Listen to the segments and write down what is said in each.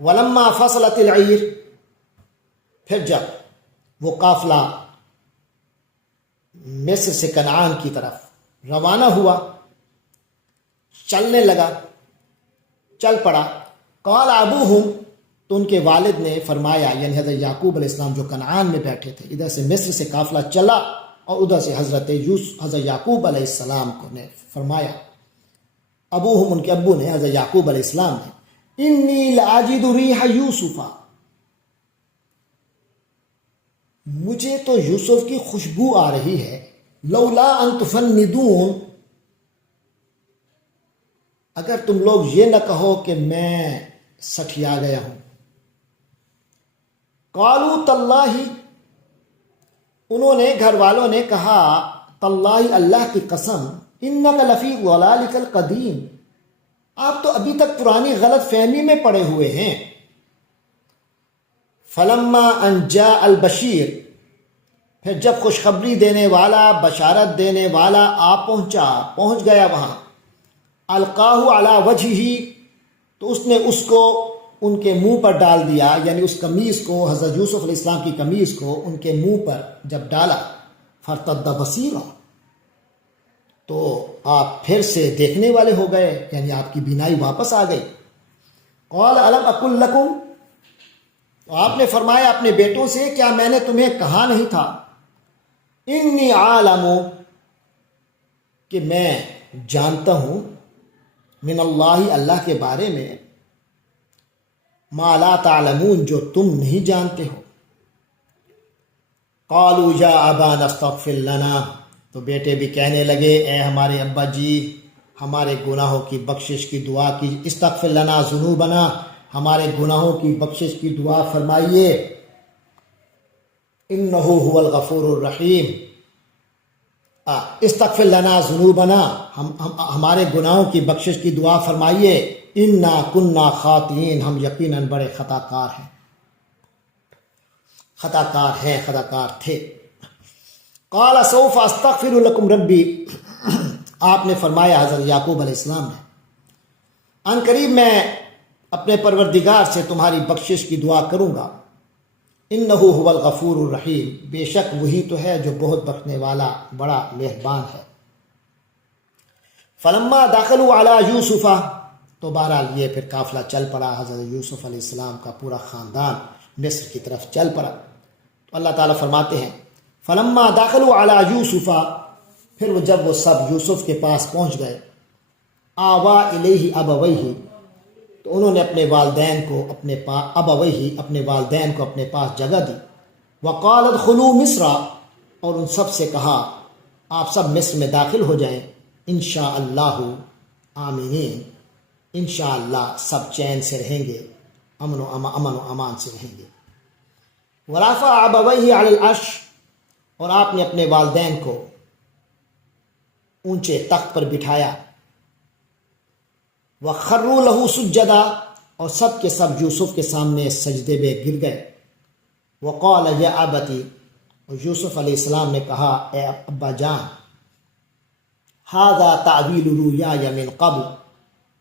ولما فصلت العیر، پھر جب وہ قافلہ مصر سے کنعان کی طرف روانہ ہوا، چلنے لگا، چل پڑا، قال ابوہم، تو ان کے والد نے فرمایا، یعنی حضرت یعقوب علیہ السلام جو کنعان میں بیٹھے تھے، ادھر سے مصر سے قافلہ چلا اور ادھر سے حضرت یعقوب علیہ السلام کو نے فرمایا، ابوہم ان کے ابو نے، حضرت یعقوب علیہ السلام نے، انی لاجد ریح یوسف، مجھے تو یوسف کی خوشبو آ رہی ہے، لولا ان تفندون، اگر تم لوگ یہ نہ کہو کہ میں سٹھیا گیا ہوں۔ قالوا تاللہ، انہوں نے، گھر والوں نے کہا، تاللہ، اللہ کی قسم، انک لفی ضلالک القدیم، آپ تو ابھی تک پرانی غلط فہمی میں پڑے ہوئے ہیں۔ فلما ان جاء البشیر، پھر جب خوشخبری دینے والا، بشارت دینے والا پہنچ گیا وہاں، القاہ علی وجہہ، تو اس نے اس کو ان کے منہ پر ڈال دیا، یعنی اس قمیص کو، حضرت یوسف علیہ السلام کی قمیص کو ان کے منہ پر جب ڈالا، فرتد بصیرا، تو آپ پھر سے دیکھنے والے ہو گئے، یعنی آپ کی بینائی واپس آ گئی۔ قال الم اقل لکم، تو آپ نے فرمایا اپنے بیٹوں سے، کیا میں نے تمہیں کہا نہیں تھا، انی عالم، کہ میں جانتا ہوں، من اللہ، اللہ کے بارے میں، ما لا تعلمون، جو تم نہیں جانتے ہو۔ قالوا یا ابانا استغفر لنا، تو بیٹے بھی کہنے لگے، اے ہمارے ابا جی، ہمارے گناہوں کی بخشش کی دعا کی، استغفر لنا ذنوبنا، ہمارے گناہوں کی بخشش کی دعا فرمائیے، انہ هو الغفور الرحیم، استغفر لنا ذنوبنا، ہمارے گناہوں کی بخشش کی دعا فرمائیے، انا کننا خاطئین، ہم یقیناً بڑے خطا کار تھے۔ قال سوف استغفر لکم ربی، آپ نے فرمایا، حضرت یعقوب علیہ السلام نے، ان قریب میں اپنے پروردگار سے تمہاری بخشش کی دعا کروں گا، انہ هو الغفور الرحیم، بے شک وہی تو ہے جو بہت بخشنے والا، بڑا مہربان ہے۔ فلما دخلوا علی یوسف، تو بہرحال یہ پھر قافلہ چل پڑا، حضرت یوسف علیہ السلام کا پورا خاندان مصر کی طرف چل پڑا۔ تو اللہ تعالیٰ فرماتے ہیں، فلما دخلوا علی یوسف، پھر جب وہ سب یوسف کے پاس پہنچ گئے، آوا الیہ ابویہ، تو انہوں نے اپنے والدین کو اپنے پاس، ابویہ، اپنے والدین کو اپنے پاس جگہ دی، وقال ادخلوا مصر، اور ان سب سے کہا، آپ سب مصر میں داخل ہو جائیں، انشاءاللہ آمینین، انشاءاللہ سب چین سے رہیں گے، امن و امان سے رہیں گے۔ ورفع ابویہ علی العرش، اور آپ نے اپنے والدین کو اونچے تخت پر بٹھایا، وخروا لہ سجدا، اور سب کے سب یوسف کے سامنے سجدے میں گر گئے، وقال یا ابتی، اور یوسف علیہ السلام نے کہا، اے ابا جان، ھذا تعبیر رؤیای من قبل،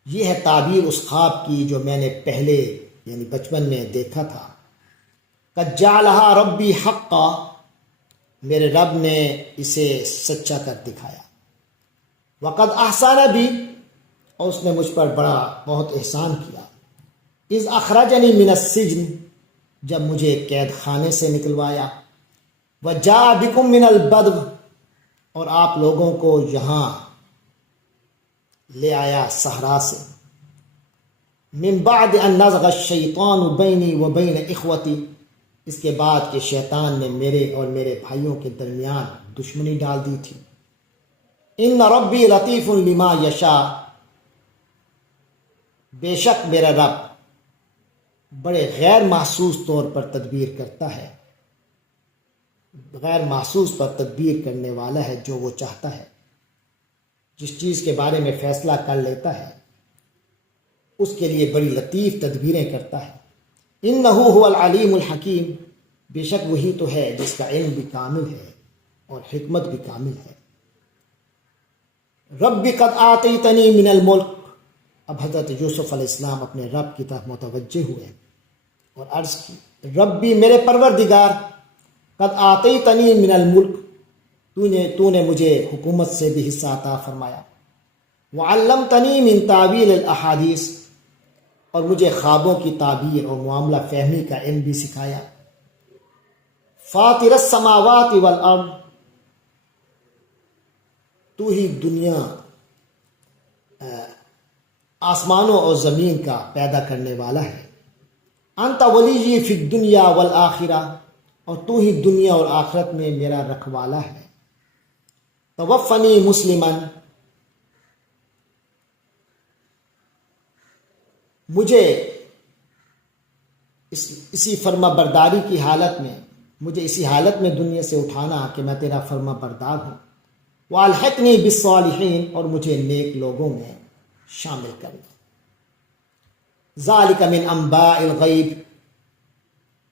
یہ ہے تعبیر اس خواب کی جو میں نے پہلے، یعنی بچپن میں دیکھا تھا، قد جعلھا ربی حقا، میرے رب نے اسے سچا کر دکھایا، وقد احسن بی، اور اس نے مجھ پر بہت احسان کیا، اذ اخرجنی من السجن، جب مجھے قید خانے سے نکلوایا، وجاء بکم من البدو، اور آپ لوگوں کو یہاں لے آیا صحرا سے، من بعد ان نزغ الشیطان بینی و بین اخوتی، اس کے بعد کہ شیطان نے میرے اور میرے بھائیوں کے درمیان دشمنی ڈال دی تھی، ان ربی لطیف لما یشاء، بے شک میرا رب بڑے غیر محسوس طور پر تدبیر کرتا ہے، غیر محسوس پر تدبیر کرنے والا ہے، جو وہ چاہتا ہے، جس چیز کے بارے میں فیصلہ کر لیتا ہے اس کے لیے بڑی لطیف تدبیریں کرتا ہے۔ انہ هو العلیم الحکیم، بے شک وہی تو ہے جس کا علم بھی کامل ہے اور حکمت بھی کامل ہے۔ رب قد آتیتنی من الملک، اب حضرت یوسف علیہ السلام اپنے رب کی طرف متوجہ ہوئے، اور عرض کی ربی میرے پروردگار قد آتیتنی من الملک تو نے مجھے حکومت سے بھی حصہ عطا فرمایا، وعلمتنی من تعویل الاحادیث اور مجھے خوابوں کی تعبیر اور معاملہ فہمی کا علم بھی سکھایا، فاطر السماوات والارض تو ہی دنیا آسمانوں اور زمین کا پیدا کرنے والا ہے، انت ولی فی الدنیا والآخرہ اور تو ہی دنیا اور آخرت میں میرا رکھوالا ہے، توفنی مسلمن مجھے اسی فرما برداری کی حالت میں مجھے اسی حالت میں دنیا سے اٹھانا کہ میں تیرا فرما بردار ہوں، والحقنی بالصالحین اور مجھے نیک لوگوں میں شامل کرنا، ذالک من انباء الغیب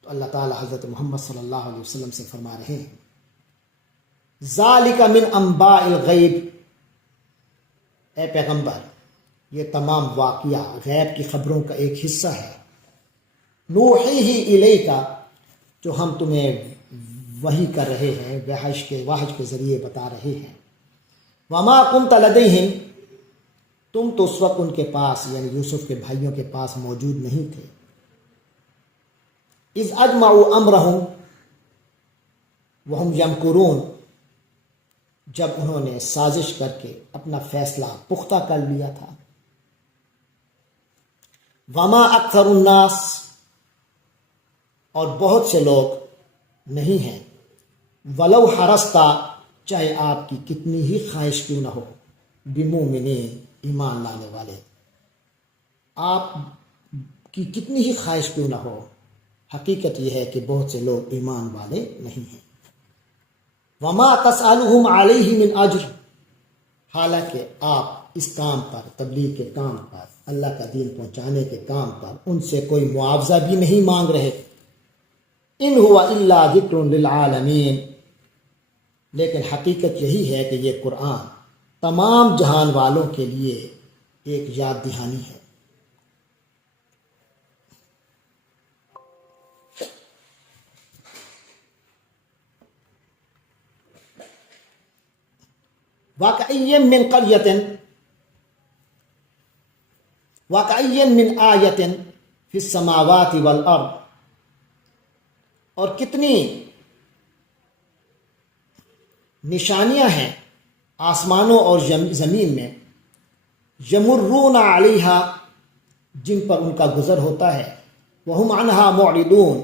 تو اللہ تعالی حضرت محمد صلی اللہ علیہ وسلم سے فرما رہے ہیں ذالک من انباء الغیب، اے پیغمبر یہ تمام واقعہ غیب کی خبروں کا ایک حصہ ہے، نوحیہ الیک جو ہم تمہیں وحی کر رہے ہیں، وحی کے ذریعے بتا رہے ہیں، وما کنت لدیہم تم تو اس وقت ان کے پاس یعنی یوسف کے بھائیوں کے پاس موجود نہیں تھے، اذ اجمعوا امرہم وہم یمکرون جب انہوں نے سازش کر کے اپنا فیصلہ پختہ کر لیا تھا، وما اکثر الناس اور بہت سے لوگ نہیں ہیں، ولو حرستا چاہے آپ کی کتنی ہی خواہش کیوں نہ ہو، بمومنین ایمان لانے والے آپ کی کتنی ہی خواہش کیوں نہ ہو، حقیقت یہ ہے کہ بہت سے لوگ ایمان والے نہیں ہیں، وما تسألهم علیہ من اجر حالانکہ آپ اس کام پر تبلیغ کے کام پر اللہ کا دین پہنچانے کے کام پر ان سے کوئی معاوضہ بھی نہیں مانگ رہے، ان ہوا الا ذکر للعالمین لیکن حقیقت یہی ہے کہ یہ قرآن تمام جہان والوں کے لیے ایک یاد دہانی ہے، وَكَأَيٍّ مِّنْ آیَةٍ فِي السَّمَاوَاتِ وَالْأَرْضِ اور کتنی نشانیاں ہیں آسمانوں اور زمین میں، یمرون علیہا جن پر ان کا گزر ہوتا ہے، وہم عنہا معرضون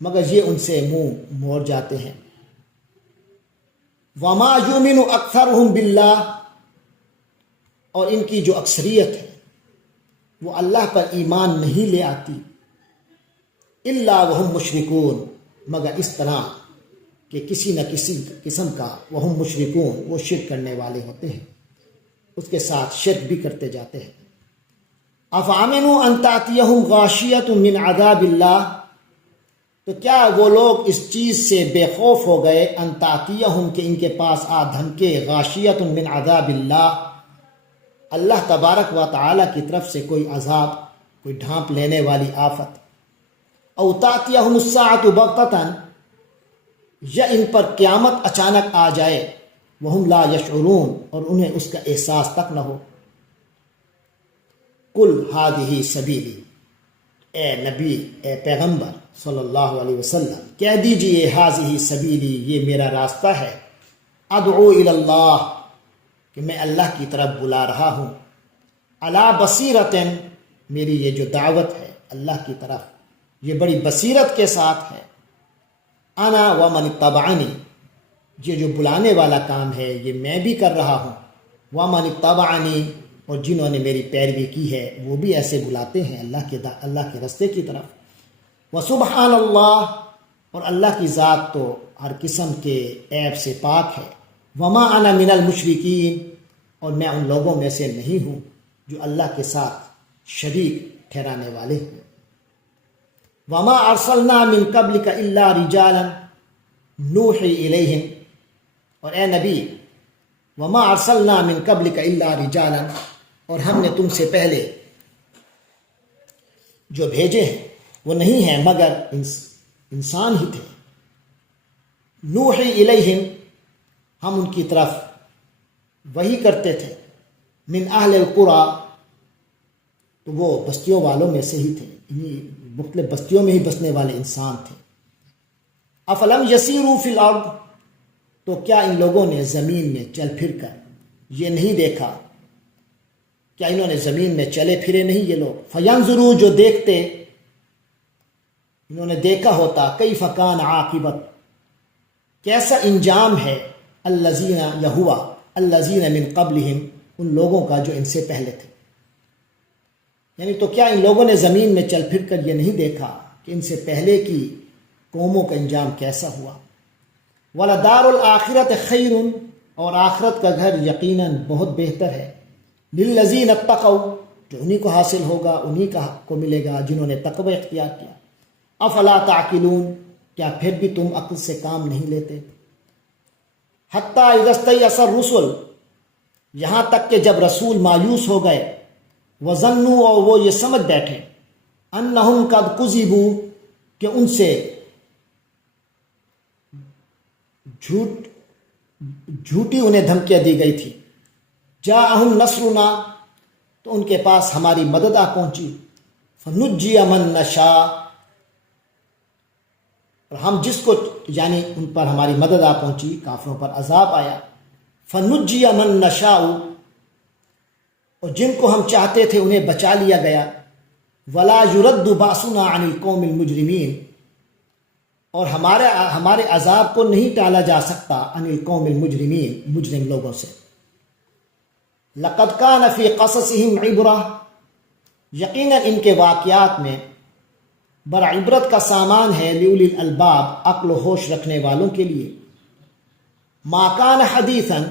مگر یہ ان سے منہ موڑ جاتے ہیں، وما یؤمن اکثرهم باللہ اور ان کی جو اکثریت ہے وہ اللہ پر ایمان نہیں لے آتی، الا وہم مشرکون مگر اس طرح کہ کسی نہ کسی قسم کا وہم مشرکون وہ شرک کرنے والے ہوتے ہیں، اس کے ساتھ شرک بھی کرتے جاتے ہیں، افامنوا ان تأتیہم غاشیۃ من عذاب اللہ تو کیا وہ لوگ اس چیز سے بے خوف ہو گئے ان تأتیہم کہ ان کے پاس آ دھمکے غاشیۃ من عذاب اللہ اللہ تبارک و تعالی کی طرف سے کوئی عذاب، کوئی ڈھانپ لینے والی آفت، او تأتیہم الساعۃ بغتۃ یا ان پر قیامت اچانک آ جائے، وہم لا یشعرون اور انہیں اس کا احساس تک نہ ہو، قل ھذہ سبیلی اے نبی اے پیغمبر صلی اللہ علیہ وسلم کہہ دیجئے ھذہ سبیلی یہ میرا راستہ ہے، ادعو الی اللہ کہ میں اللہ کی طرف بلا رہا ہوں، علی بصیرۃ میری یہ جو دعوت ہے اللہ کی طرف یہ بڑی بصیرت کے ساتھ ہے، انا ومن اتبعنی یہ جو بلانے والا کام ہے یہ میں بھی کر رہا ہوں، ومن اتبعنی اور جنہوں نے میری پیروی کی ہے وہ بھی ایسے بلاتے ہیں اللہ کے راستے کی طرف، وسبحان اللہ اور اللہ کی ذات تو ہر قسم کے عیب سے پاک ہے، وما انا من المشرکین اور میں ان لوگوں میں سے نہیں ہوں جو اللہ کے ساتھ شریک ٹھہرانے والے ہیں، وما ارسلنا من قبلک الا رجالا نوحی الیہم اور اے نبی وما ارسلنا من قبلک الا رجالا اور ہم نے تم سے پہلے جو بھیجے ہیں وہ نہیں ہیں مگر انسان ہی تھے. نوحی الیہم ہم ان کی طرف وحی کرتے تھے. من اہل القریٰ تو وہ بستیوں والوں میں سے ہی تھے، مختلف بستیوں میں ہی بسنے والے انسان تھے. افلم یسیروا فی الارض تو کیا ان لوگوں نے زمین میں چل پھر کر یہ نہیں دیکھا، کیا انہوں نے زمین میں چلے پھرے نہیں یہ لوگ؟ فینظروا جو دیکھتے، انہوں نے دیکھا ہوتا کیف کان عاقبت کیسا انجام ہے الذین یہوا الذین من قبلہم ان لوگوں کا جو ان سے پہلے تھے. یعنی تو کیا ان لوگوں نے زمین میں چل پھر کر یہ نہیں دیکھا کہ ان سے پہلے کی قوموں کا انجام کیسا ہوا؟ وَلَدَارُ الْآخِرَةِ خَيْرٌ اور آخرت کا گھر یقیناً بہت بہتر ہے. لِلَّذِينَ اتَّقَوْا جو انہی کو حاصل ہوگا، انہی کو ملے گا جنہوں نے تقوی اختیار کیا. افلا تعقلون کیا پھر بھی تم عقل سے کام نہیں لیتے؟ حتیٰ اذا استیأس الرسل یہاں تک کہ جب رسول مایوس ہو گئے، وظنوا اور وہ یہ سمجھ بیٹھے، انہم قد کذبوا کہ ان سے جھوٹی انہیں دھمکیاں دی گئی تھی. جاءہم نصرنا تو ان کے پاس ہماری مدد آ پہنچی. فنجی من نشاء اور ہم جس کو یعنی ان پر ہماری مدد آ پہنچی، کافروں پر عذاب آیا. فنجی من نشاء اور جن کو ہم چاہتے تھے انہیں بچا لیا گیا. ولا يرد باسنا عن القوم المجرمین اور ہمارے عذاب کو نہیں ٹالا جا سکتا عن القوم المجرمین مجرم لوگوں سے. لقد کان فی قصصہم عبرہ یقیناً ان کے واقعات میں بڑا عبرت کا سامان ہے لأولی الالباب عقل و ہوش رکھنے والوں کے لیے. ما کان حدیثاً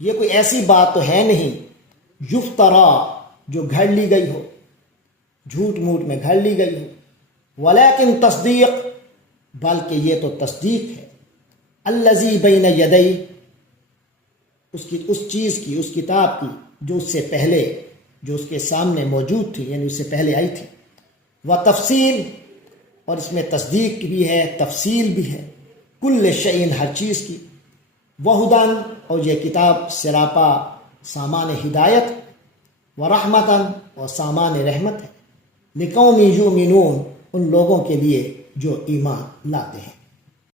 یہ کوئی ایسی بات تو ہے نہیں یفترا جو گھڑ لی گئی ہو، جھوٹ موٹ میں گھڑ لی گئی ہو. ولیکن تصدیق بلکہ یہ تو تصدیق ہے الذی بین یدی اس چیز کی، اس کتاب کی جو اس سے پہلے، جو اس کے سامنے موجود تھی، یعنی اس سے پہلے آئی تھی. و تفصیل اور اس میں تصدیق بھی ہے، تفصیل بھی ہے، کل شیء ہر چیز کی. وہدن اور یہ کتاب سراپا سامان ہدایت، و رحمتاً اور سامان رحمت ہے. لقوم یؤمنون ان لوگوں کے لیے جو ایمان لاتے ہیں.